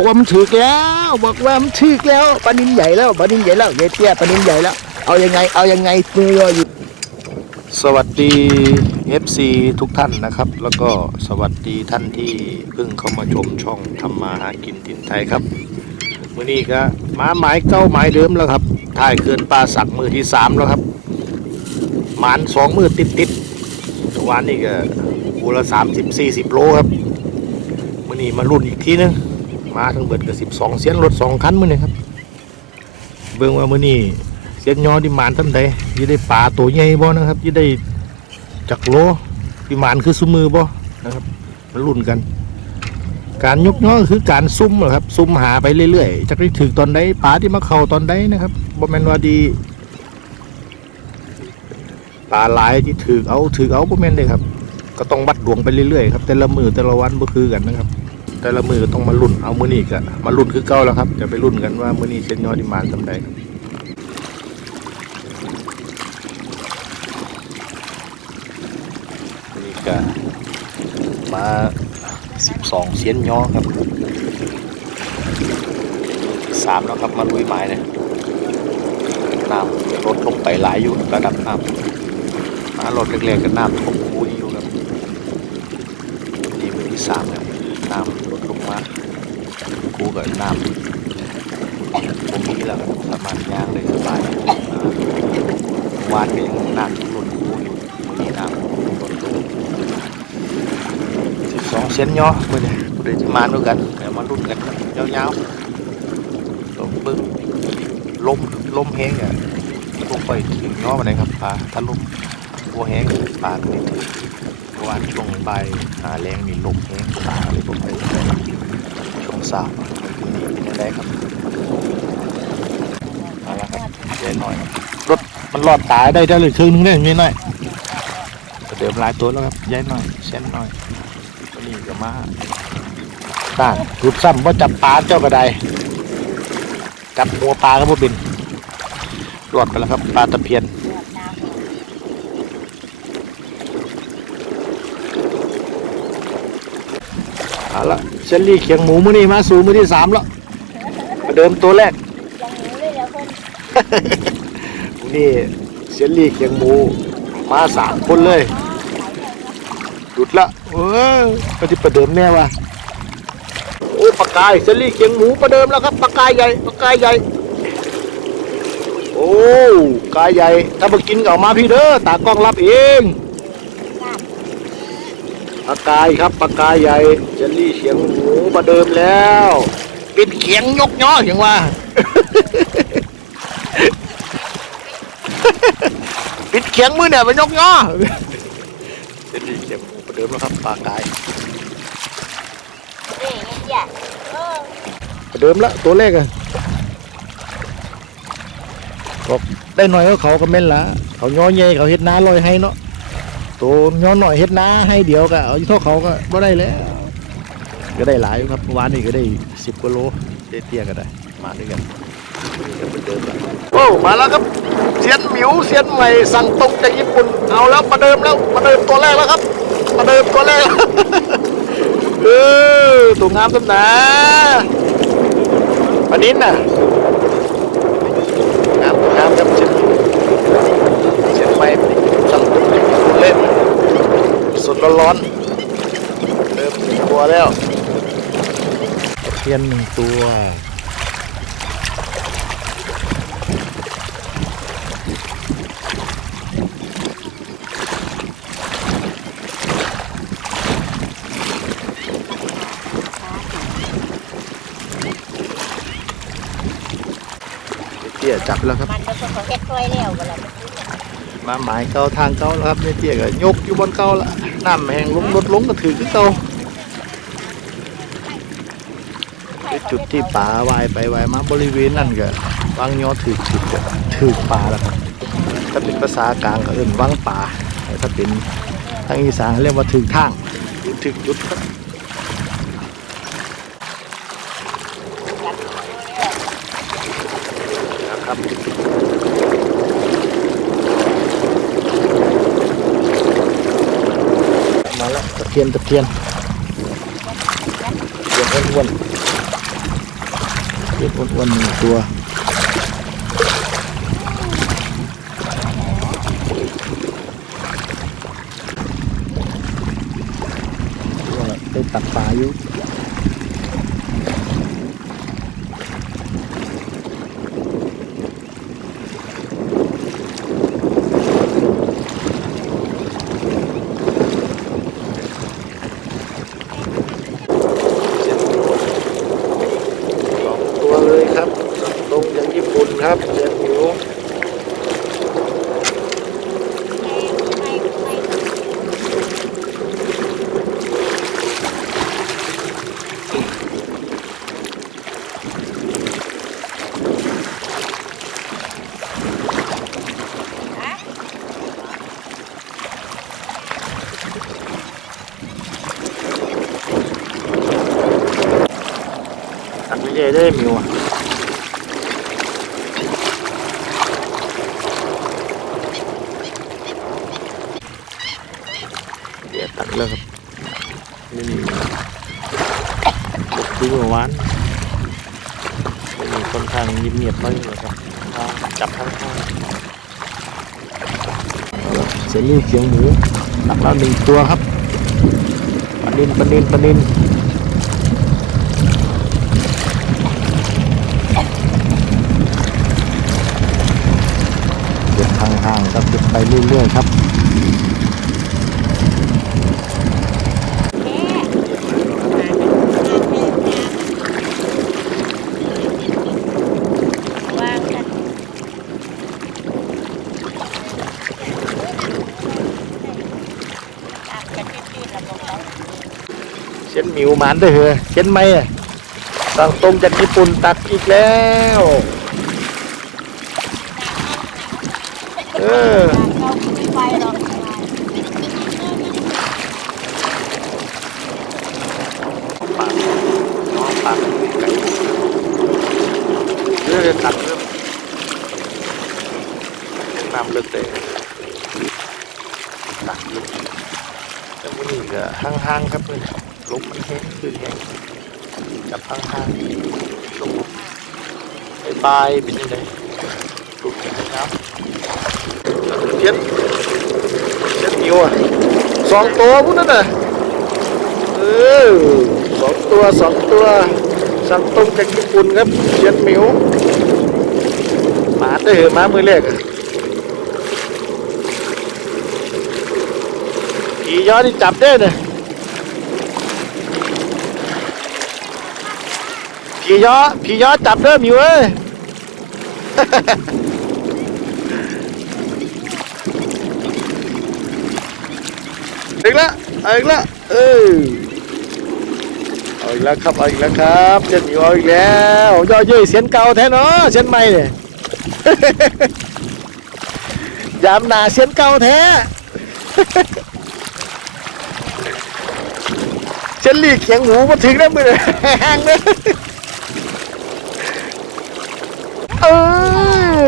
บอกว่ามันถึกแล้วบอกว่ามันถึกแล้วปลานินใหญ่แล้วปลานินใหญ่แล้วยายเตี้ยปลานินใหญ่แล้ว เอายังไงเอายังไงมืออยู่สวัสดี FC ทุกท่านนะครับ แล้วก็สวัสดีท่านที่เพิ่งเข้ามาชมช่องทำมาหากินทินไทยครับมื้อนี้ก็มาหมายเก้าหมายเดิมแล้วครับถ่ายเขื่อนปลาสักมือที่สามแล้วครับหมานสองมือติดติดวานนี่ก็กูละสามสิบสี่สิบโลครับมื้อนี้มารุ่นอีกทีนึง มาทั้งเบิดก็สิบสองเสียนรถสองคันมื้อนี้ครับ เบิ่งว่ามื้อนี้เสียนยอที่มานทำใดยี่ได้ปลาตัวใหญ่บ่นะครับยี่ได้จักโลที่มานคือซุมือบ่นะครับมาลุ้นกัน การยกยอคือการซุ่มเหรอครับ ซุ่มหาไปเรื่อยๆจักได้ถึงตอนใดปลาที่มาเข้าตอนใดนะครับบ่แม่นว่าดีปลาหลายที่ถือเอาถือเอาบ่แม่นเลยครับ ก็ต้องวัดดวงไปเรื่อยๆครับแต่ละมือแต่ละวันบ่คือกันนะครับ แต่ละมือต้องมาลุ้นเอามือนี้ก็มาลุ้นคือเก่าแล้วครับจะไปลุ้นกันว่ามือนี้เสียนยอที่หมานทำใดครับนี่ก็มาสิบสองเสียนยอครับสามแล้วครับมาลุยไม้เนี่ยน้ำลดลงไปหลายอยู่ระดับน้ำมารถเล็กๆก็น้ำท่วมคูอยู่ครับนี่มือที่สามแล้ว คูกับน้ำผมมีแล้วครับสามารถย่างได้สบายอ่าเมื่อวานก็ยังน้ำหล่นคูอยู่มือนี้น้ำลดลงสิบสองเซนย่อมือเนี่ยกูได้มาด้วยกันเดี๋ยวมารุ่นกันยาวๆลงบึ้งลมลมแห้งอะพวกไปถึงย่อมาไหนครับปลาถ้าลมบัวแห้งปลาไม่ถึงวานช่วงบ่ายหาแรงมีลมแห้งปลาเลยพวกไป สาวนี่เป็นยังไงครับเอาละครับเย็นหน่อยรถมันรอดตายได้ได้เลยครึ่งนึงได้ยังไงหน่อยเดิมหลายตัวแล้วครับย้ายหน่อยเส้นหน่อยตัวนี้ก็มาต่างรูปซ้ำว่าจับปลาเจ้ากระไดจับหัวปลาก็บ่เป็นหลอดไปแล้วครับปลาตะเพียน เอาละเชลลี่เขียงหมูมือนี้มาสู่มือที่สามแล้วมาเดิมตัวแรกนี่เชลลี่เขียงหมูมาสามคนเลยหลุดละเออปฏิประเดิมแน่ว่ะโอ้ปลากายเซลลี่เคียงหมูประเดิมแล้วครับปลากายใหญ่ปลากายใหญ่โอ้กายใหญ่ ถ้ามากินก็เอามาพี่เด้อตากล้องรับเอง ปลากายครับปลากายใหญ่เซลลี่เคียงหมูประเดิมแล้วปิดเขียงยกย่ออย่างว่าปิดเขียงมือเนี่ยมันยกย่อเซลลี่เคียงหมูประเดิมแล้วครับปลากายนี่นี่จ้ะเออเดิมละตัวเลขอะบอกได้หน่อยก็เขาก็แม่นละเขาย่อเย่เขาเฮ็ดนาลอยให้เนาะ ตย่อหน่อยเฮ็ดนาให้เดียวก็เอาเท่าเขาก็บ่ได้แล้วก็ได้หลายครับวานนี้ก็ได้สิบกว่าโลได้เตี้ยก็ได้ มาด้วยกันโอ้มาแล้วครับเซียนหมิวเซียนใหม่สั่งตรงจากญี่ปุ่นเอาแล้วมาเดิมแล้วมาเดิมตัวแรกแล้วครับมาเดิมตัวแรกเออตัวงามต้นนะปานินน่ะงามงามครับเชียงเชียงใหม่สั่งตุ้มจากญี่ปุ่นเล่นสด ร้อนๆเริ่มถึงตัวแล้วตะเพียนหนึ่งตัวเตี้ยจับแล้วครับ มันก็เขาเฮ็ดถ้วยแล้วเวลามาหมายเก่าทางเก่าแล้วครับเนี่ยเตี้ยก็ยกอยู่บนเก่าละ น้ำแห้งลงลดลงก็ถือขึ้นเตาจุดที่ป่าวายไปวายมาบริเวณนั่นก็วังยอถือจุดก็ถือป่าแล้วครับถ้าเป็นภาษากลางก็เอื่นวังป่าถ้าเป็นทางอีสานเรียกว่าถือทางถือจุดครับ มาแล้วตะ เทียนตะเทียนเทียนอ้วนเด็กอ้วนๆหนึ่งตัวได้ตัดปลาอยู่ สองตัวเลยครับตรงจากญี่ปุ่นครับเจนหิวตัก ได้มิวอะเดี๋ยวตักแล้วครับนี่มีดูเมื่อวานไม่มีค่อนข้างเงียบๆมากเลยครับจับข้างๆเอาละเสร็จนี่เขียงหมูตักแล้วหนึ่งตัวครับปลานินปลานินปลานิน เก็บ ห่างๆครับเก็บไปเรื่อยๆครับเช่นมิวหมานด้วยเหรอเช่นไหมอะสั่งตรงจากญี่ปุ่นตักอีกแล้ว เออเราไม่ไปหรอกปากน้องปากไก่เรื่อยๆตักเริ่มยังนำเลยเตะตักอยู่แต่วันนี้ก็ห่างๆครับเลยลมมันแห้งขึ้นแห้งจับห่างๆลมบายบายเป็นยังไงลูกกันนะครับ เย็นเย็นมิวอะสองตัวพวกนั้นน่ะเออสองตัวสองตัวสั่งตรงจากญี่ปุ่นครับเชียนหมิวหมาได้เหอะหมามือแรกอะผีย้อนที่จับได้เนี่ยผีย้อผีย้อจับเด้อมิวเอ้ย อีกแล้วเอาอีกแล้วเออเอาอีกแล้วครับเอาอีกแล้วครับเจนหมิวเอาอีกแล้วย่อเย้ยเสียนเก่าแท้เนาะเสียนใหม่เนี่ยยามหนาเสียนเก่าแท้เส้นลีกเขียงหูมาถึงแล้วมือเลยแห้งเลยเอ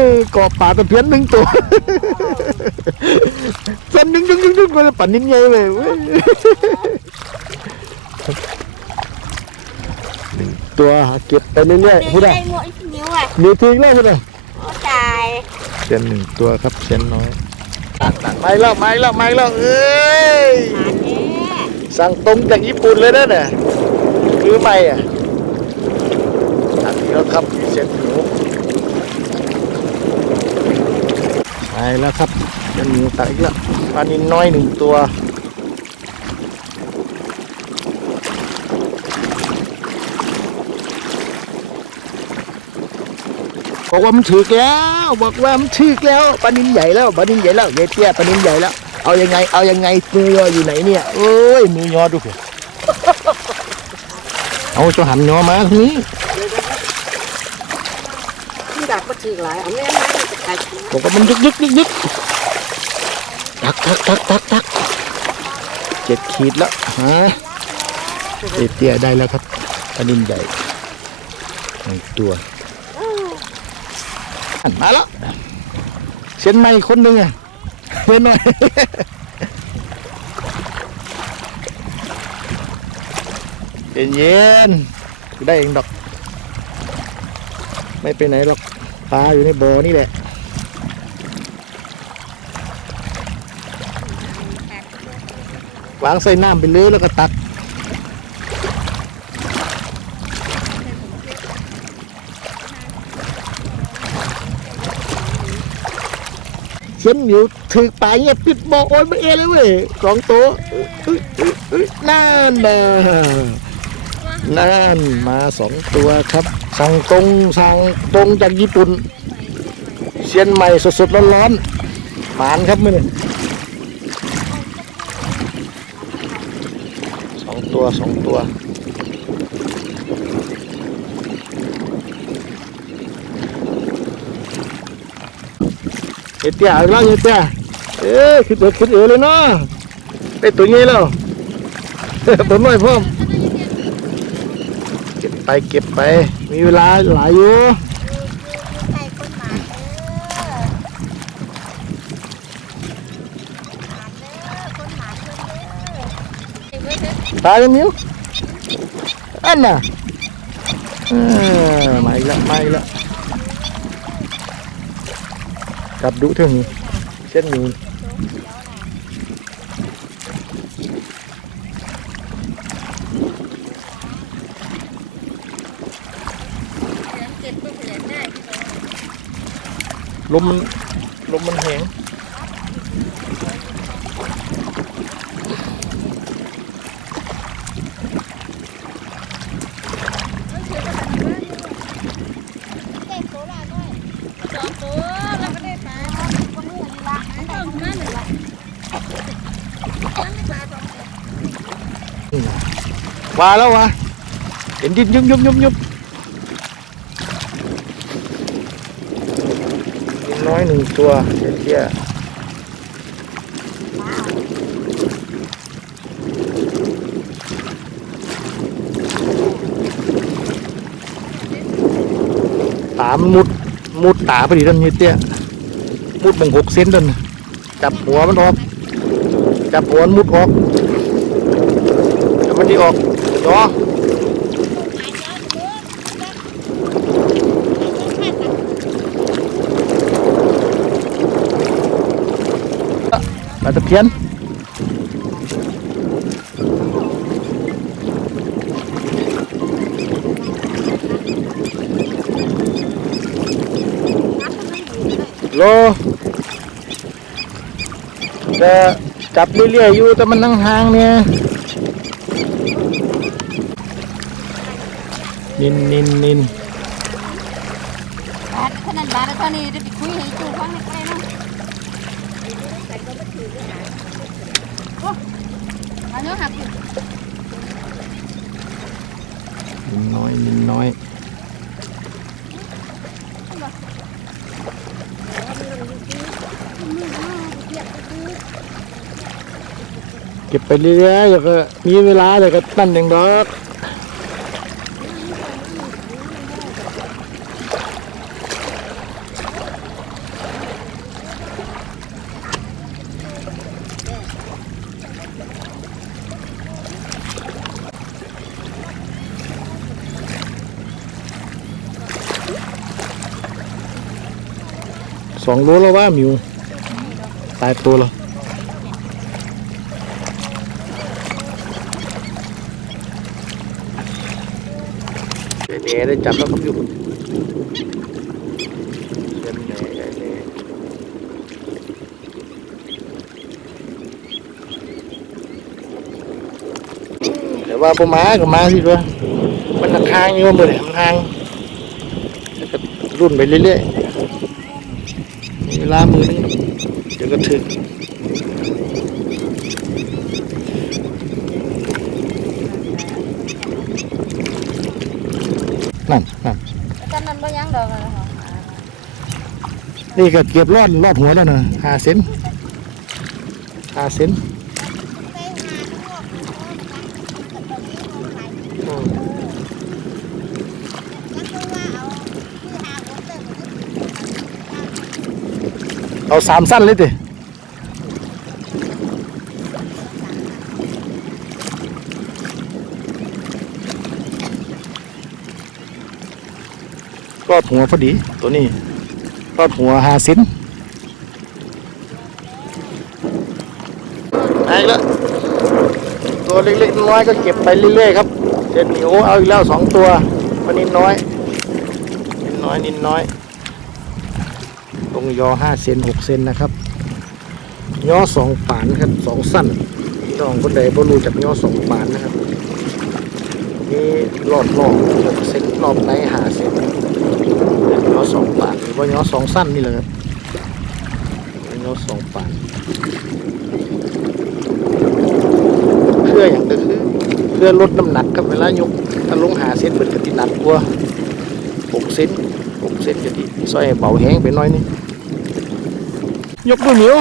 อ กอบปลาตะเพียนหนึ่งตัวเป็นดึงดึงดึงดึงก็ปั่นนินใหญ่เลยหนึ่งตัวเก็บไปเรื่อยๆพูดได้ได้หมดนิ้วอะมีทิ้งเลยพูดได้ตายเส้นหนึ่งตัวครับเส้นน้อยไม่แล้วไม่แล้วไม่แล้วเอ้ยหมาแน่สั่งตรงจากญี่ปุ่นเลยนะเนี่ยคือไม่อะอันนี้แล้วครับเส้นหมูไป แล้วครับเส้นมูตักอีกแล้วปลานินน้อยหนึ่งตัวบอกว่ามันถึกแล้วบอกว่ามันถึกแล้วปลานินใหญ่แล้วปลานินใหญ่แล้วยายเตี้ยปลานินใหญ่แล้วเอายังไง เอายังไงมือยออยู่ไหนเนี่ยเอ้ยมือยอดูเถอะเอาเจะหันยอมาทีนี้ที่ดักก็ถือหลายเอาแม่ บอกว่ามันยึกยึกยึกยึกตักตักตักตักตักเจ็ดขีดแล้วฮะยายเตี้ยได้แล้วครับปลานินใหญ่หนึ่งตัวมาแล้วเส้นใหม่คนหนึ่งอะเส้นหน่อยเย็นเย็นได้เองดอก ไม่ไปไหนหรอกปลาอยู่ในโบนี่แหละ วางใส่น้ำไปเลยแล้วก็ตักเส้นอยู่ถือปลาเงียบปิดบ่อโอ้ยมันเอเลยเว้ยสองตัวนั่นนะนั่นมาสองตัวครับ สั่งตรงสั่งตรงจากญี่ปุ่นเชียนใหม่สดๆร้อนๆหมานครับมื่อนี้สอง ตัวสองตัวเฮ็ดเตี้ยอาล่างเฮ็ดเตี้ยเอ้ยขึ้นเออขึ้นเออเลยเนาะได้ตัวนี้แล้วผมไม่พร้อมเก็บไปเก็บไป มีเวลาหลายอยู่ ใส่คนหมาเออคนหมาเด้อตายยังมิ้วอันน่ะเออมาอีกแล้วมาอีกแล้วกลับดุเท่านี้เส้นอยู่ เจ็บก็เปลี่ยนได้ ลมมันลมมันแหง เจ็บโซล่าด้วยสองตัวแล้วก็ได้ปลาคนนี้ละอันนี้มาหนึ่งละอันนี้ปลาสองตัว นี่นะ ว่าแล้ววะเห็นดินยุบยุบยุบยุบดินน้อยหนึ่งตัวเตี้ยๆตามนมุดมุดตาไปดิท่านนี่เตี้ยมุดบังหกเซนเดินน่ะจับหัวมันออก จับหัวมันมุดออกแล้วมันดีออก เนาะปลาตะเพียนโลจะจับเรื่อยๆอยู่แต่มั นินนินนินบาทขนาดบาทตอนนี้ได้ไปคุยให้จูฟังในใกล้เนาะโอ้อันนี้หักนินน้อยนินน้อยเก็บไปเรื่อยๆแล้วก็มีเวลาเลยก็ตั้นอย่างดอก องโลแล้วว่ามิวตายตัวแล้วเดี๋ยวนี้ได้จับแล้วครับอยู่แต่ว่าพอมาก็มาสิตัวมันทางอยู่มันบ่ได้ห่างรุ่นไปเรื่อยๆ ลามือนึงเดี๋ยวก็ถึงนั่นนั่นตอนนั้นบ่ยังดอกเลยนี่ก็เก็บรอดรอดหัวแล้วนะหาเซนหาเซน เอาสามสั้นเลยดิรอดหัวพอดีตัวนี้รอดหัวหาเซนไอีกแล้วตัวเล็กๆน้อยก็เก็บไปเรื่อยๆครับเจ็ดหนิวเอาอีกแล้วสองตัวปลานินน้อยนินน้อยนินน้อย ลงยอห้าเซนหกเซนนะครับย่อสองปานครับสองสั้นพี่น้องคนใดบ่รู้จักย่อสองปานนะครับนี่รอบนอกหกเซนรอบในหาเซนยอสองปากหรือว่ายอสองสั้นนี่แหละครับยอสองปากเพื่ออย่างก็คือเพื่อลดน้ำหนักครับเวลายกถ้าลงหาเซนเป็นกติหนักกว่าหกเซนหกเซนกติซอยเบาแห้งไปน้อยนึง ยกดูเหนียว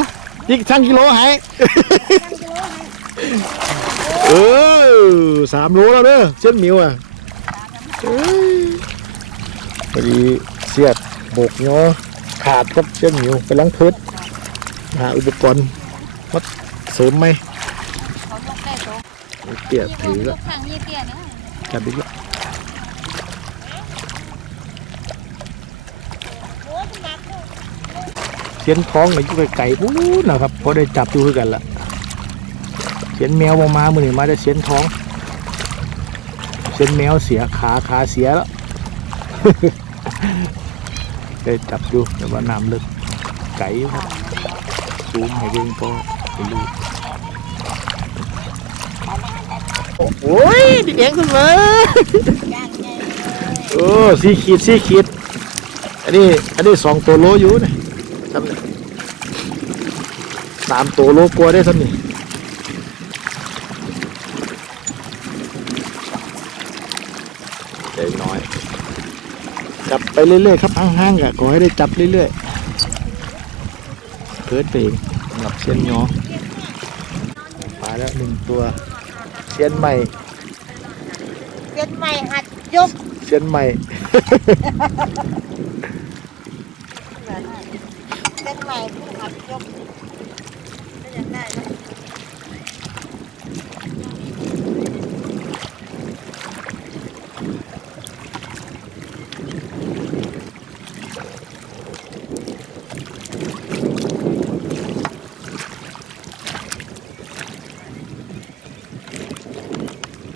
อีกทั้งกิโลหายเออสามโลแล้วเด้อเส้นหมิวอะเอ้ยพอดีเสียดโบกเนาะขาดครับเส้นหมิวไปล้างพืชหาอุปกรณ์มาเสริมไหมเขายกได้โตเตี้ยถือยี่แล้วข้างยี่เตี้ยเนี่ยจับอีกแล้ว โอ้คุณนักลูก เสียนท้องในยุไก่ๆพูดนะครับพอได้จับดูคือกันละเสียนแมวมามามือหนึ่งมาได้เสียนท้อง เสียนแมวเสียขาขาเสียแล้วได้จับดูแต่ว่าน้ำลึกไก่ครับซูมให้เบิ่งพอไปดูโอ้ยดิแดงขึ้นมาย่างใหญ่โอ้สี่ขีดสี่ขีดอันนี้อันนี้สองตัวโลอยู่เนี่ย ทำนี่สามตัวโลกลัวาได้ทำนี่เด็กน้อย จับไปเรื่อยๆครับห่างๆกะขอให้ได้จับเรื่อยๆเพิดไปเองสำหรับเชียนยอมาแล้วหนึ่งตัวเชียนใหม่เป็นใหม่หัดยกเชียนใหม่ เป็นใหม่ผู้หัดยกก็ยังได้นะ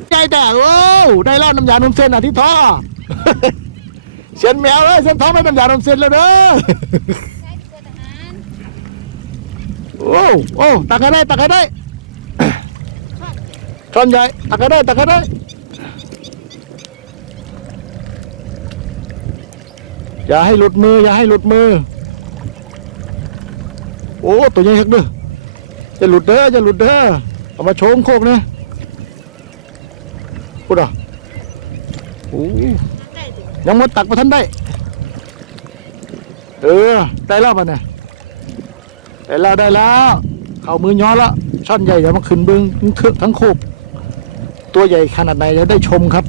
ใจแต่โอ้ได้แล้วน้ำยานมเส้นอะที่ท่อเชียนแมวเลยเส้นท้องไม่น้ำยานมเส้นแล้วเด้อ ใช้ตัวทหาร โอ้ตักให้ได้ตักให้ได้ช้อนใหญ่ตักให้ได้ตักให้ได้อย่าให้หลุดมือ อย่าให้หลุดมือ โอ้ตัวใหญ่ฮักเด้อจะหลุดเด้อจะหลุดเด้อเอามาโชงโคกนะพูดอะโอ้ยังมาตักมาทันได้ เออ ได้แล้วปะเนี่ย ได้แล้วได้แล้วเข่ามือย้อแล้วช่อนใหญ่เดี๋ยวมาขึ้นเบึงทั้งเถอะทั้งโคบตัวใหญ่ขนาดไหนเดี๋ยวได้ชมครับ